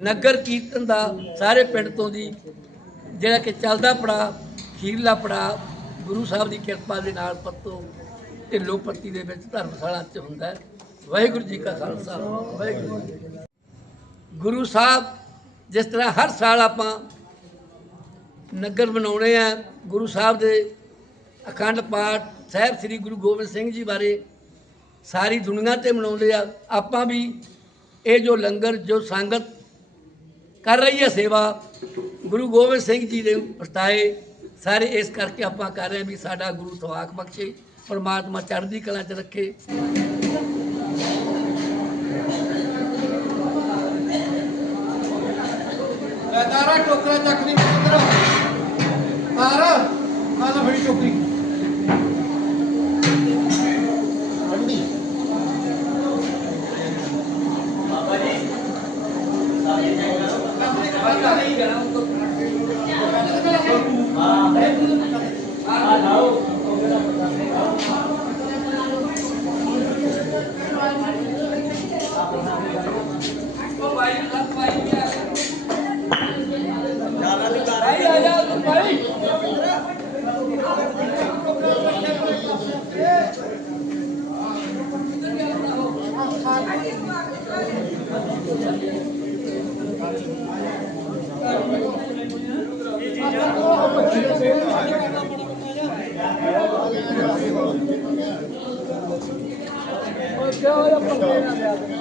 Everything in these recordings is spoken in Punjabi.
ਨਗਰ ਕੀਰਤਨ ਦਾ ਸਾਰੇ ਪਿੰਡ ਤੋਂ ਦੀ ਜਿਹੜਾ ਕਿ ਚੱਲਦਾ ਪੜਾ, ਖੀਰਲਾ ਪੜਾ, ਗੁਰੂ ਸਾਹਿਬ ਦੀ ਕਿਰਪਾ ਦੇ ਨਾਲ ਪੱਤੋ ਤੇ ਪੱਤੀ ਦੇ ਵਿੱਚ ਧਰਮਸ਼ਾਲਾ 'ਚ ਹੁੰਦਾ ਹੈ। ਵਾਹਿਗੁਰੂ ਜੀ ਕਾ ਖਾਲਸਾ, ਵਾਹਿਗੁਰੂ ਜੀ ਗੁਰੂ ਸਾਹਿਬ ਜਿਸ ਤਰ੍ਹਾਂ ਹਰ ਸਾਲ ਆਪਾਂ ਨਗਰ ਬਣਾਉਣੇ ਆ, ਗੁਰੂ ਸਾਹਿਬ ਦੇ ਅਖੰਡ ਪਾਠ, ਸਾਹਿਬ ਸ੍ਰੀ ਗੁਰੂ ਗੋਬਿੰਦ ਸਿੰਘ ਜੀ ਬਾਰੇ ਸਾਰੀ ਦੁਨੀਆ ਤੇ ਮਨਾਉਂਦੇ ਆ। ਆਪਾਂ ਵੀ ਇਹ ਜੋ ਲੰਗਰ, ਜੋ ਸੰਗਤ ਕਰ ਰਹੀ ਹੈ ਸੇਵਾ। ਗੁਰੂ ਗੋਬਿੰਦ ਸਿੰਘ ਜੀ ਦੇ ਵਰਤਾਏ ਸਾਰੇ ਇਸ ਕਰਕੇ ਆਪਾਂ ਕਰ ਰਹੇ ਵੀ ਸਾਡਾ ਗੁਰੂ ਥਵਾਕ ਬਖਸ਼ੇ, ਪਰਮਾਤਮਾ ਚੜ੍ਹਦੀ ਕਲਾ 'ਚ ਰੱਖੇ। ਤਾਰਾ ਟੋਕਰਾ ਚੱਕ ਲਈ ਮਨਿੰਦਰ ਤਾਰਾ ਆ ਫੜੀ ਟੋਕਰੀ।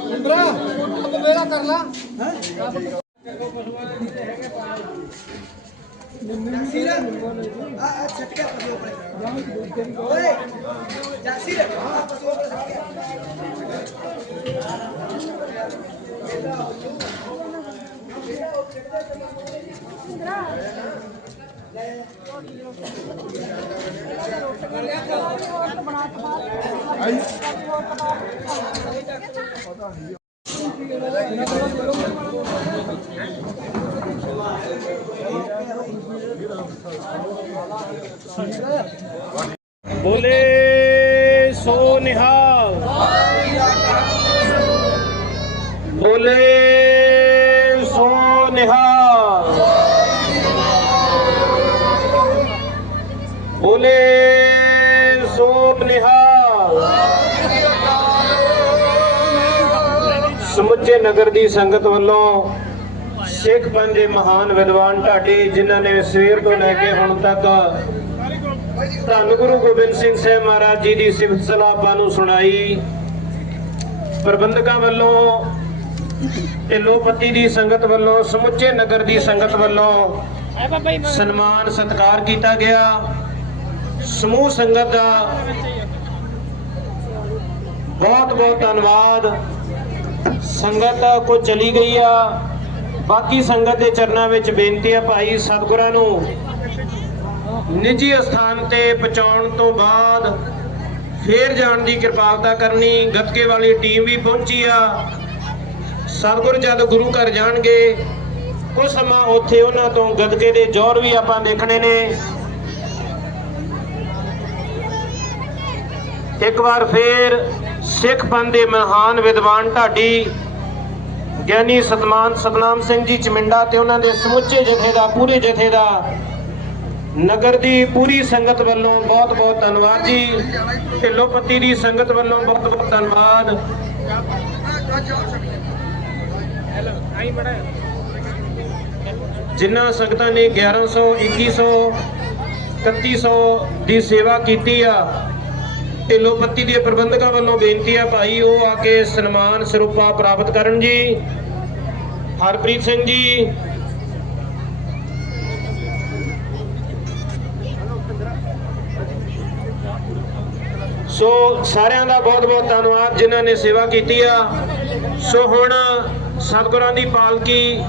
ਮਨਿੰਦਰਾ ਅਬ ਮੇਰਾ ਕਰ ਲਾ। ਬੋਲੇ ਸੋ ਨਿਹਾਲ। ਬੋਲੇ ਸੋ ਨਿਹਾਲ। ਸਮੁੱਚੇ ਨਗਰ ਦੀ ਸੰਗਤ ਵੱਲੋਂ ਸਿੱਖ ਪੰਥ ਮਹਾਨ ਵਿਦਵਾਨ ਢਾਡੀ ਜਿਨ੍ਹਾਂ ਨੇ ਸਵੇਰ ਤੋਂ ਲੈ ਕੇ ਹੁਣ ਤੱਕ ਧੰਨ ਗੁਰੂ ਗੋਬਿੰਦ ਸਿੰਘ ਸਾਹਿਬ ਮਹਾਰਾਜ ਜੀ ਦੀ ਸਿਫਤ ਸਲਾਹ ਨੂੰ ਸੁਣਾਈ। ਪ੍ਰਬੰਧਕਾਂ ਵੱਲੋਂ ਤੇ ਲੋਪਤੀ ਦੀ ਸੰਗਤ ਵੱਲੋਂ, ਸਮੁੱਚੇ ਨਗਰ ਦੀ ਸੰਗਤ ਵੱਲੋਂ ਸਨਮਾਨ ਸਤਿਕਾਰ ਕੀਤਾ ਗਿਆ। ਸਮੂਹ ਸੰਗਤ ਦਾ ਬਹੁਤ ਬਹੁਤ ਧੰਨਵਾਦ। ਸੰਗਤ ਕੋ ਚਲੀ ਗਈ ਆ। ਬਾਕੀ ਸੰਗਤ ਦੇ ਚਰਨਾਂ ਵਿੱਚ ਬੇਨਤੀ ਆ ਭਾਈ ਸਤਿਗੁਰਾਂ ਨੂੰ ਨਿੱਜੀ ਸਥਾਨ ਤੇ ਪਹੁੰਚਾਉਣ ਤੋਂ ਬਾਅਦ ਫੇਰ ਜਾਣ ਦੀ ਕਿਰਪਾਲਤਾ ਕਰਨੀ। ਗੱਤਕੇ ਵਾਲੀ ਟੀਮ ਵੀ ਪਹੁੰਚੀ ਆ। ਸਤਿਗੁਰ ਜਦ ਗੁਰੂ ਘਰ ਜਾਣਗੇ ਕੁਝ ਸਮਾਂ ਉੱਥੇ ਉਹਨਾਂ ਤੋਂ ਗੱਤਕੇ ਦੇ ਜੋਰ ਵੀ ਆਪਾਂ ਦੇਖਣੇ ਨੇ। ਇੱਕ ਵਾਰ ਫੇਰ ਸਿੱਖ ਪੰਥ ਦੇ ਮਹਾਨ ਵਿਦਵਾਨ ਢਾਡੀ ਗਿਆਨੀ ਸਤਮਾਨ ਸਤਨਾਮ ਸਿੰਘ ਜੀ ਚਮਿੰਡਾ ਤੇ ਉਹਨਾਂ ਦੇ ਸਮੁੱਚੇ ਜਥੇ ਦਾ, ਪੂਰੇ ਜਥੇ ਦਾ ਨਗਰ ਦੀ ਪੂਰੀ ਸੰਗਤ ਵੱਲੋਂ ਬਹੁਤ ਬਹੁਤ ਧੰਨਵਾਦ ਜੀ ਤੇ ਦੀ ਸੰਗਤ ਵੱਲੋਂ ਬਹੁਤ ਬਹੁਤ ਧੰਨਵਾਦ। ਜਿਨ੍ਹਾਂ ਸੰਗਤਾਂ ਨੇ 1100 2100 3100 ਦੀ ਸੇਵਾ ਕੀਤੀ ਆ ਤੇ ਪੱਤੀ ਦੇ ਪ੍ਰਬੰਧਕਾਂ ਵੱਲੋਂ ਬੇਨਤੀ ਆ ਭਾਈ, ਉਹ ਆ ਕੇ ਸਨਮਾਨ ਸਰੂਪਾ ਪ੍ਰਾਪਤ ਕਰਨ ਜੀ। ਹਰਪ੍ਰੀਤ ਸਿੰਘ ਜੀ। ਸੋ ਸਾਰਿਆਂ ਦਾ ਬਹੁਤ ਬਹੁਤ ਧੰਨਵਾਦ ਜਿਨ੍ਹਾਂ ਨੇ ਸੇਵਾ ਕੀਤੀ ਆ। ਸੋ ਹੁਣ ਸਤਿਗੁਰਾਂ ਦੀ ਪਾਲਕੀ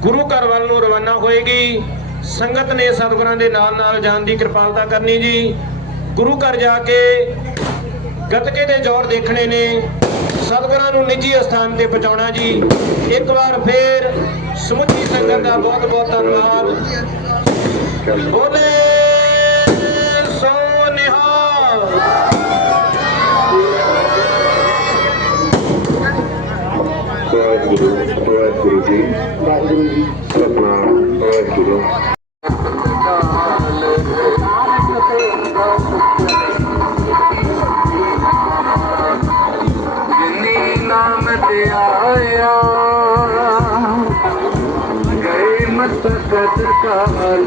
ਗੁਰੂ ਘਰ ਵੱਲ ਨੂੰ ਰਵਾਨਾ ਹੋਏਗੀ। ਸੰਗਤ ਨੇ ਸਤਿਗੁਰਾਂ ਦੇ ਨਾਲ ਨਾਲ ਜਾਣ ਦੀ ਕਿਰਪਾਲਤਾ ਕਰਨੀ ਜੀ। ਗੁਰੂ ਘਰ ਜਾ ਕੇ ਗੱਤਕੇ ਦੇ ਜ਼ੋਰ ਦੇਖਣੇ ਨੇ, ਸਤਿਗੁਰਾਂ ਨੂੰ ਨਿੱਜੀ ਸਥਾਨ ਤੇ ਪਹੁੰਚਾਉਣਾ ਜੀ। ਇੱਕ ਵਾਰ ਫੇਰ ਸਮੁੱਚੀ ਸੰਗਤ ਦਾ ਬਹੁਤ ਬਹੁਤ ਧੰਨਵਾਦ। ਬੋਲੇ ਸੋ ਨਿਹਾਲ। ਵਾਹਿਗੁਰੂ ਜੀ ਵਾਹਿਗੁਰੂ ਜੀ, ਸਤਨਾਮ ਵਾਹਿਗੁਰੂ। मथकाल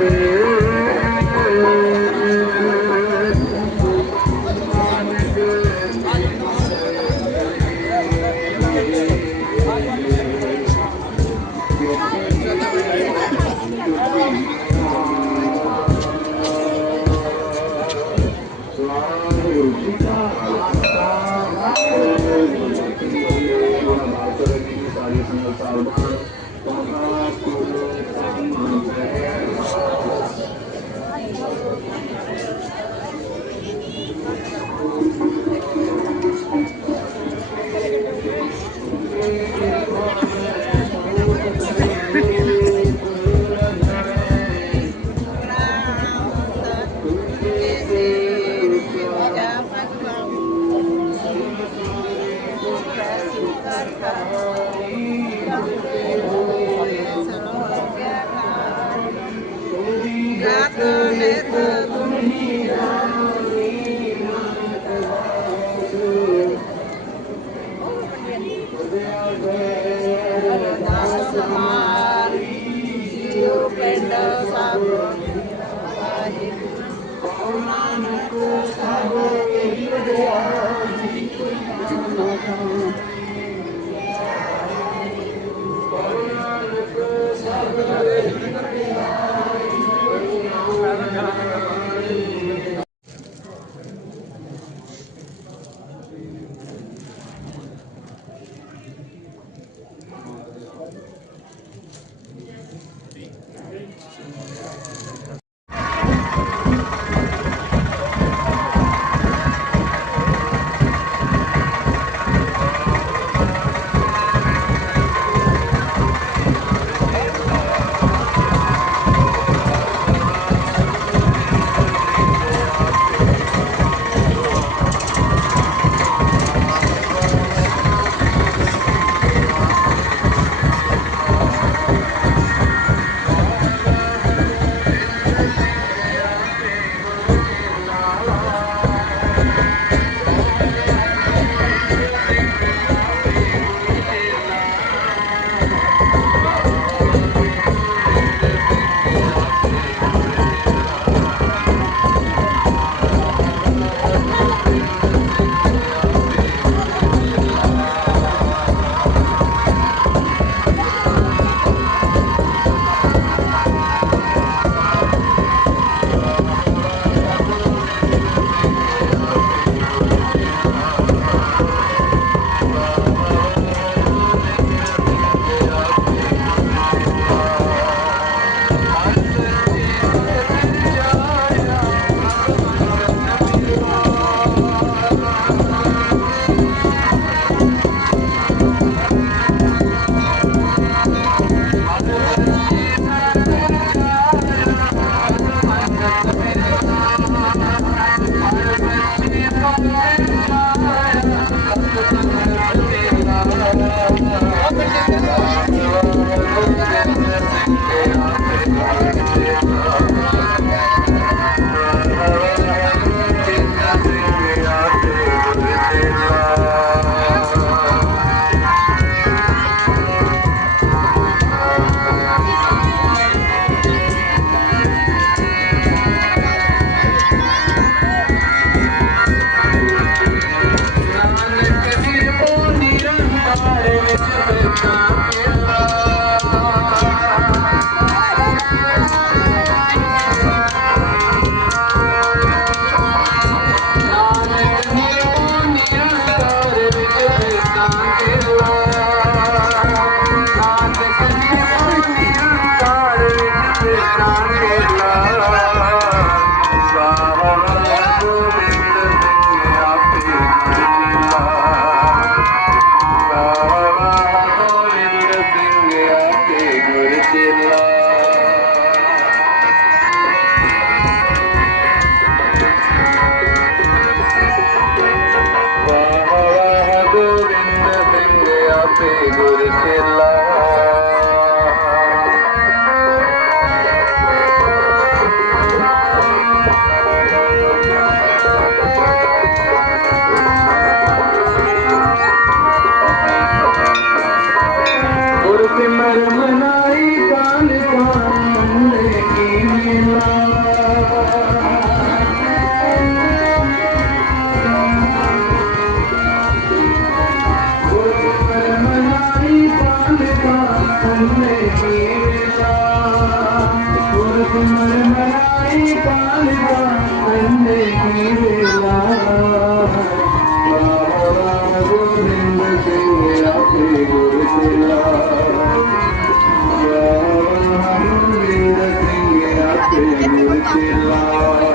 Obrigado. ਸਿੰਘ ਆਪੇ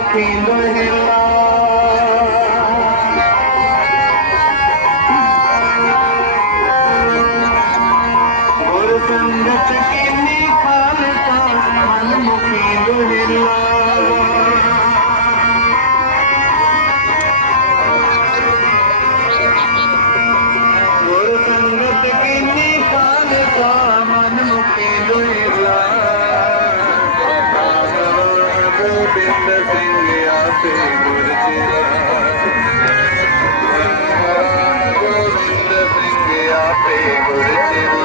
cogiendo el.